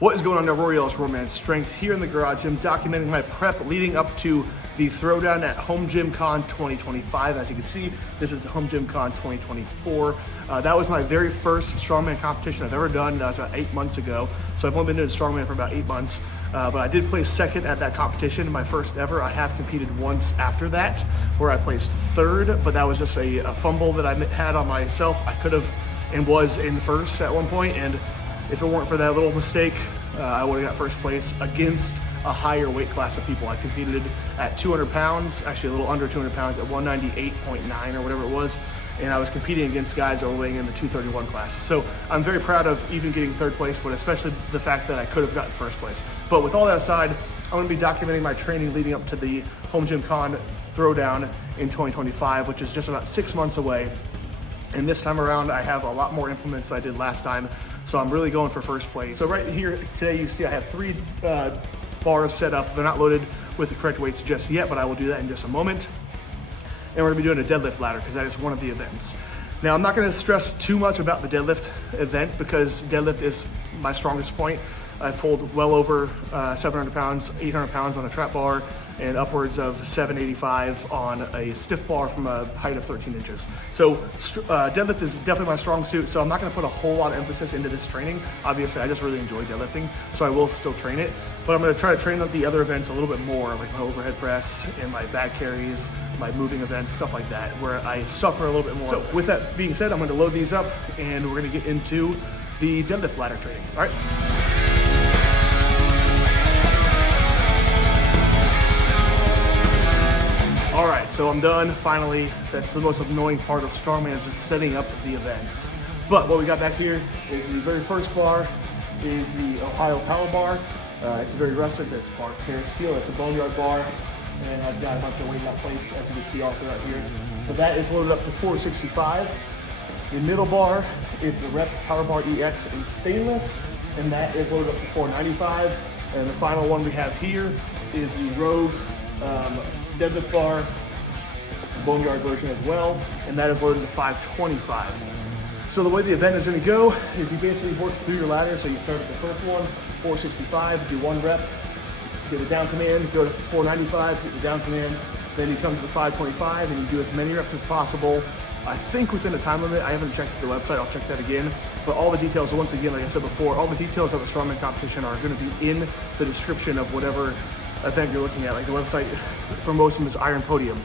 What is going on, Rory Ellis, Strongman Strength, here in the garage gym, documenting my prep leading up to the Throwdown at Home Gym Con 2025. As you can see, this is the Home Gym Con 2024. That was my very first strongman competition I've ever done. That was about 8 months ago. So I've only been doing strongman for about 8 months. But I did place second at that competition, my first ever. I have competed once after that, where I placed third, but that was just a fumble that I had on myself. I could have and was in first at one point, and if it weren't for that little mistake, I would have got first place against a higher weight class of people. I competed at 200 pounds, actually a little under 200 pounds, at 198.9 or whatever it was, and I was competing against guys that were weighing in the 231 class. So I'm very proud of even getting third place, but especially the fact that I could have gotten first place. But with all that aside, I'm gonna be documenting my training leading up to the Home Gym Con Throwdown in 2025, which is just about 6 months away. And this time around, I have a lot more implements than I did last time, so I'm really going for first place. So right here today, you see I have 3 bars set up. They're not loaded with the correct weights just yet, but I will do that in just a moment. And we're gonna be doing a deadlift ladder because that is one of the events. Now, I'm not gonna stress too much about the deadlift event because deadlift is my strongest point. I've pulled well over 700 pounds, 800 pounds on a trap bar, and upwards of 785 on a stiff bar from a height of 13 inches. So deadlift is definitely my strong suit, so I'm not gonna put a whole lot of emphasis into this training. Obviously, I just really enjoy deadlifting, so I will still train it, but I'm gonna try to train up the other events a little bit more, like my overhead press and my back carries, my moving events, stuff like that, where I suffer a little bit more. So with that being said, I'm gonna load these up and we're gonna get into the deadlift ladder training, all right? All right, so I'm done, finally. That's the most annoying part of strongman, is just setting up the events. But what we got back here is the very first bar, is the Ohio Power Bar. It's very rustic, it's bar pure steel, it's a boneyard bar, and I've got a bunch of weight up plates, as you can see all throughout here. But that is loaded up to 465. The middle bar is the Rep Power Bar EX in stainless, and that is loaded up to 495. And the final one we have here is the Rogue deadlift bar, boneyard version as well, and that is loaded to 525. So the way the event is going to go is you basically work through your ladder. So you start at the first one, 465, do 1 rep, get a down command, go to 495, get the down command, then you come to the 525 and you do as many reps as possible. I think within a time limit. I haven't checked the website, I'll check that again. But all the details, once again, like I said before, all the details of the strongman competition are going to be in the description of whatever event you're looking at. Like the website for most of them is Iron Podium.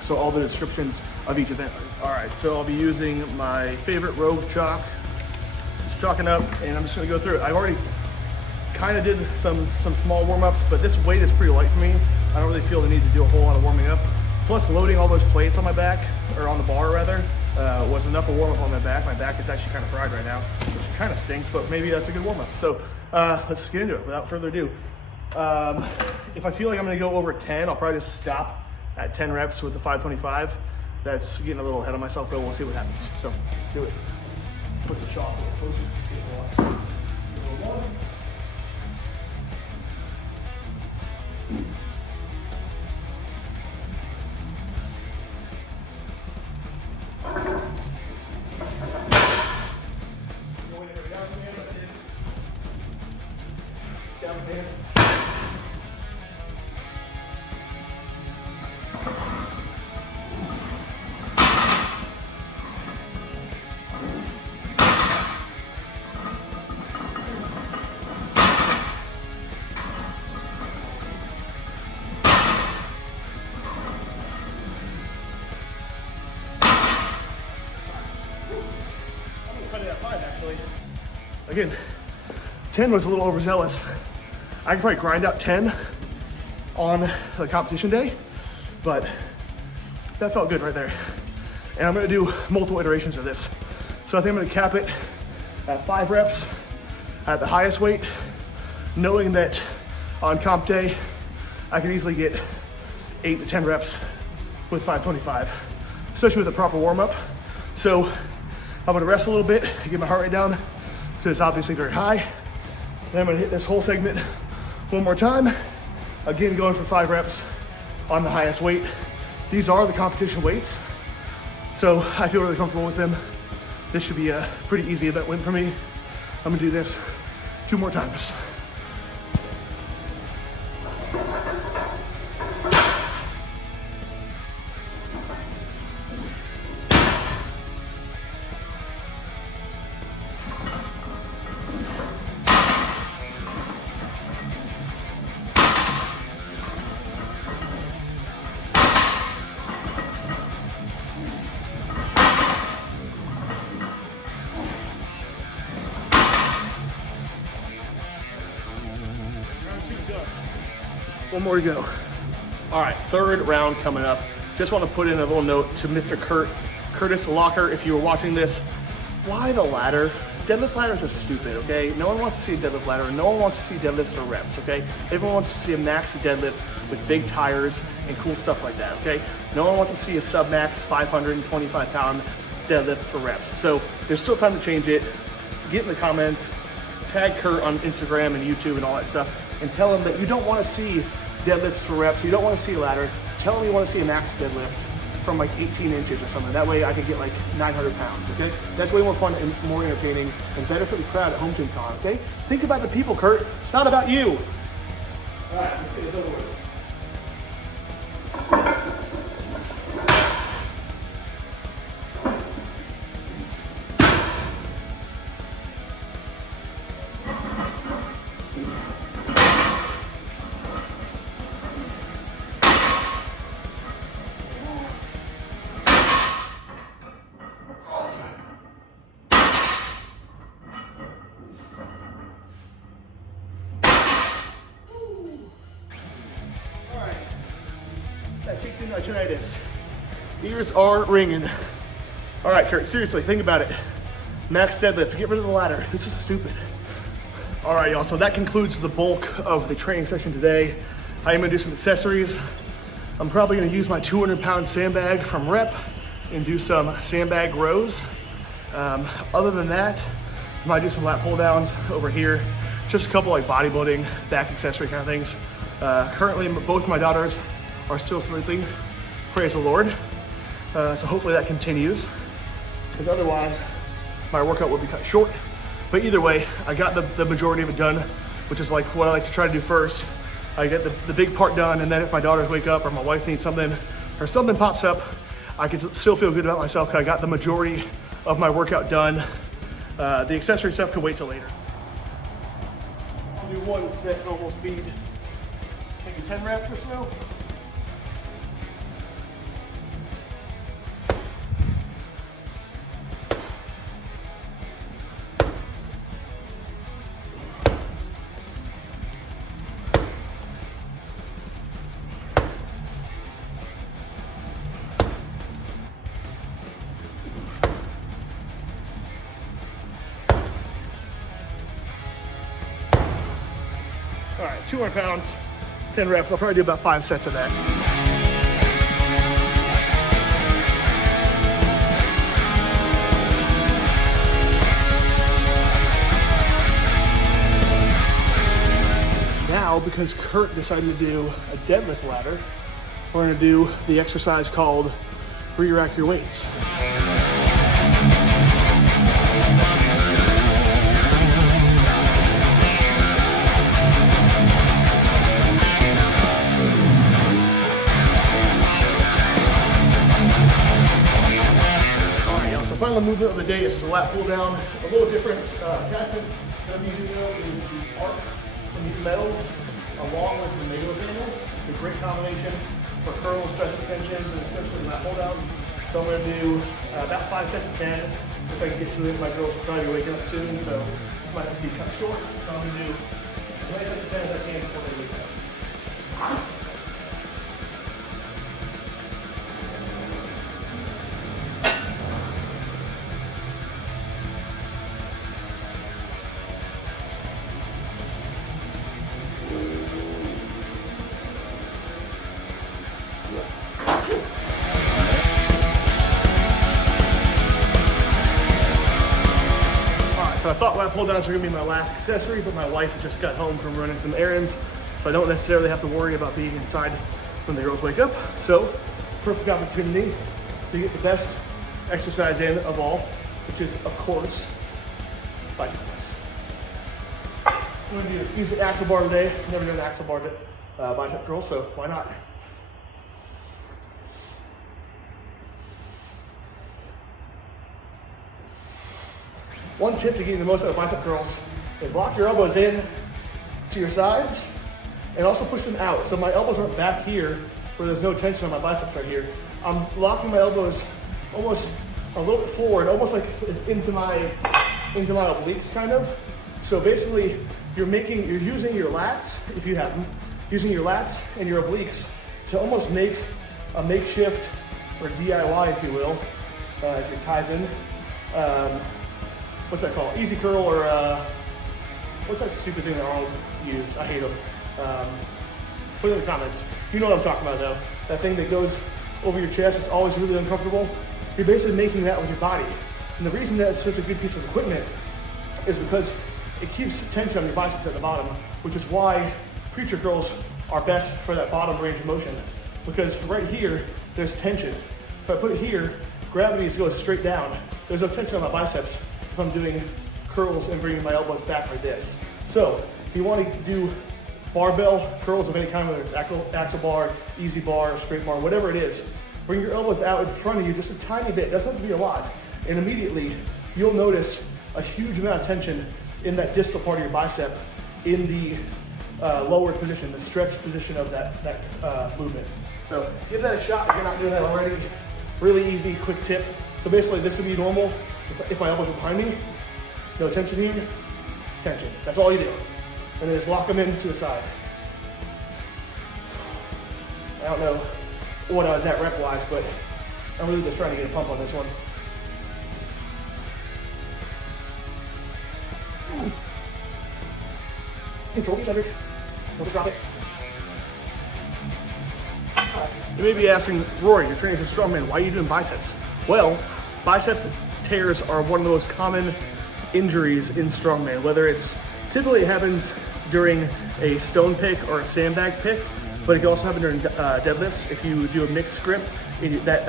So all the descriptions of each event. All right, so I'll be using my favorite Rogue chalk. Just chalking up, and I'm just gonna go through it. I already kind of did some small warm-ups, but this weight is pretty light for me. I don't really feel the need to do a whole lot of warming up. Plus loading all those plates on my back, or on the bar rather, was enough of a warm-up on my back. My back is actually kind of fried right now, which kind of stinks, but maybe that's a good warm-up. So let's just get into it without further ado. If I feel like I'm gonna go over 10, I'll probably just stop at 10 reps with the 525. That's getting a little ahead of myself, but we'll see what happens. So let's do it. Let's put the chalk a little closer. Down command. Again, 10 was a little overzealous. I could probably grind out 10 on the competition day, but that felt good right there. And I'm gonna do multiple iterations of this. So I think I'm gonna cap it at 5 reps at the highest weight, knowing that on comp day, I can easily get 8 to 10 reps with 525, especially with a proper warm up. So I'm gonna rest a little bit, get my heart rate down, because it's obviously very high. Then I'm gonna hit this whole segment one more time. Again, going for 5 reps on the highest weight. These are the competition weights, so I feel really comfortable with them. This should be a pretty easy event win for me. I'm gonna do this 2 more times. One more to go. All right, 3rd round coming up. Just want to put in a little note to Mr. Curtis Locker, if you were watching this. Why the ladder? Deadlift ladders are stupid, okay? No one wants to see a deadlift ladder. No one wants to see deadlifts or reps, okay? Everyone wants to see a max deadlift with big tires and cool stuff like that, okay? No one wants to see a sub-max 525-pound deadlift for reps. So there's still time to change it. Get in the comments, tag Kurt on Instagram and YouTube and all that stuff, and tell him that you don't want to see deadlifts for reps, you don't want to see a ladder. Tell him you want to see a max deadlift from like 18 inches or something. That way I could get like 900 pounds, okay? That's way more fun and more entertaining and better for the crowd at Home Gym Con, okay? Think about the people, Kurt. It's not about you. All right, let's get this over with. I kicked in my tinnitus. Ears are ringing. All right, Kurt, seriously, think about it. Max deadlift, get rid of the ladder. This is stupid. All right, y'all, so that concludes the bulk of the training session today. I am gonna do some accessories. I'm probably gonna use my 200-pound sandbag from Rep and do some sandbag rows. Other than that, I might do some lat pull downs over here. Just a couple like bodybuilding, back accessory kind of things. Currently, both my daughters are still sleeping, praise the Lord. So hopefully that continues, because otherwise my workout will be cut short. But either way, I got the majority of it done, which is like what I like to try to do first. I get the big part done, and then if my daughters wake up or my wife needs something or something pops up, I can still feel good about myself because I got the majority of my workout done. The accessory stuff can wait till later. I'll do 1 set normal speed, maybe 10 reps or so. All right, 200 pounds, 10 reps. I'll probably do about 5 sets of that. Now, because Kurt decided to do a deadlift ladder, we're gonna do the exercise called re-rack your weights. Final movement of the day is a lat pull down. A little different attachment that I'm using though is the arc from the metals along with the Mego handles. It's a great combination for curls, chest extensions, and especially lat pull downs. So I'm going to do about 5 sets of 10. If I can get to it, my girls will probably be waking up soon, so this might be cut short. So I'm going to do as many sets of 10 as I can before they wake up. So I thought lat pull downs were gonna be my last accessory, but my wife just got home from running some errands, so I don't necessarily have to worry about being inside when the girls wake up. So, perfect opportunity to get the best exercise in of all, which is, of course, bicep press. I'm gonna use the axle bar today. Never done an axle bar bicep curl, so why not? One tip to getting the most out of bicep curls is lock your elbows in to your sides and also push them out. So my elbows aren't back here where there's no tension on my biceps right here. I'm locking my elbows almost a little bit forward, almost like it's into my obliques kind of. So basically you're using your lats, if you have them, using your lats and your obliques to almost make a makeshift or DIY, if you will, if you're Kaizen. What's that called? Easy curl or what's that stupid thing that Arnold used? I hate them. Put it in the comments. You know what I'm talking about though. That thing that goes over your chest, it's always really uncomfortable. You're basically making that with your body. And the reason that it's such a good piece of equipment is because it keeps tension on your biceps at the bottom, which is why preacher curls are best for that bottom range of motion. Because right here, there's tension. If I put it here, gravity goes straight down. There's no tension on my biceps if I'm doing curls and bringing my elbows back like this. So if you want to do barbell curls of any kind, whether it's axle bar, easy bar, straight bar, whatever it is, bring your elbows out in front of you just a tiny bit. It doesn't have to be a lot. And immediately you'll notice a huge amount of tension in that distal part of your bicep in the lower position, the stretched position of that movement. So give that a shot if you're not doing that already. Really easy, quick tip. So basically this would be normal if my elbows are behind me. No tension here, tension. That's all you do. And then just lock them in to the side. I don't know what I was at rep-wise, but I'm really just trying to get a pump on this one. Control these, Cedric. Don't drop it. You may be asking, Rory, you're training for Strongman, why are you doing biceps? Well, bicep tears are one of the most common injuries in Strongman, whether typically it happens during a stone pick or a sandbag pick, but it can also happen during deadlifts. If you do a mixed grip, that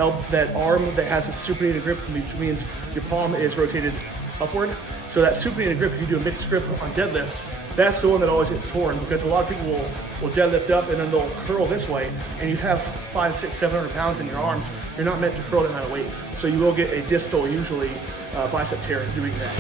arm that has a supinated grip, which means your palm is rotated upward. So that supinated grip, if you do a mixed grip on deadlifts, that's the one that always gets torn, because a lot of people will deadlift up and then they'll curl this way, and you have 500, 600, 700 pounds in your arms. You're not meant to curl that amount of weight. So you will get a distal, usually bicep tear doing that.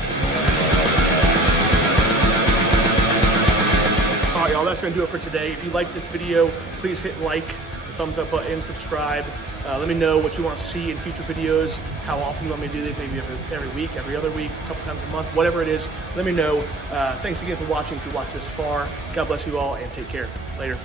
All right, y'all, that's gonna do it for today. If you like this video, please hit like, the thumbs up button, subscribe. Let me know what you want to see in future videos, how often you want me to do this, maybe every week, every other week, a couple times a month, whatever it is. Let me know. Thanks again for watching if you watched this far. God bless you all and take care. Later.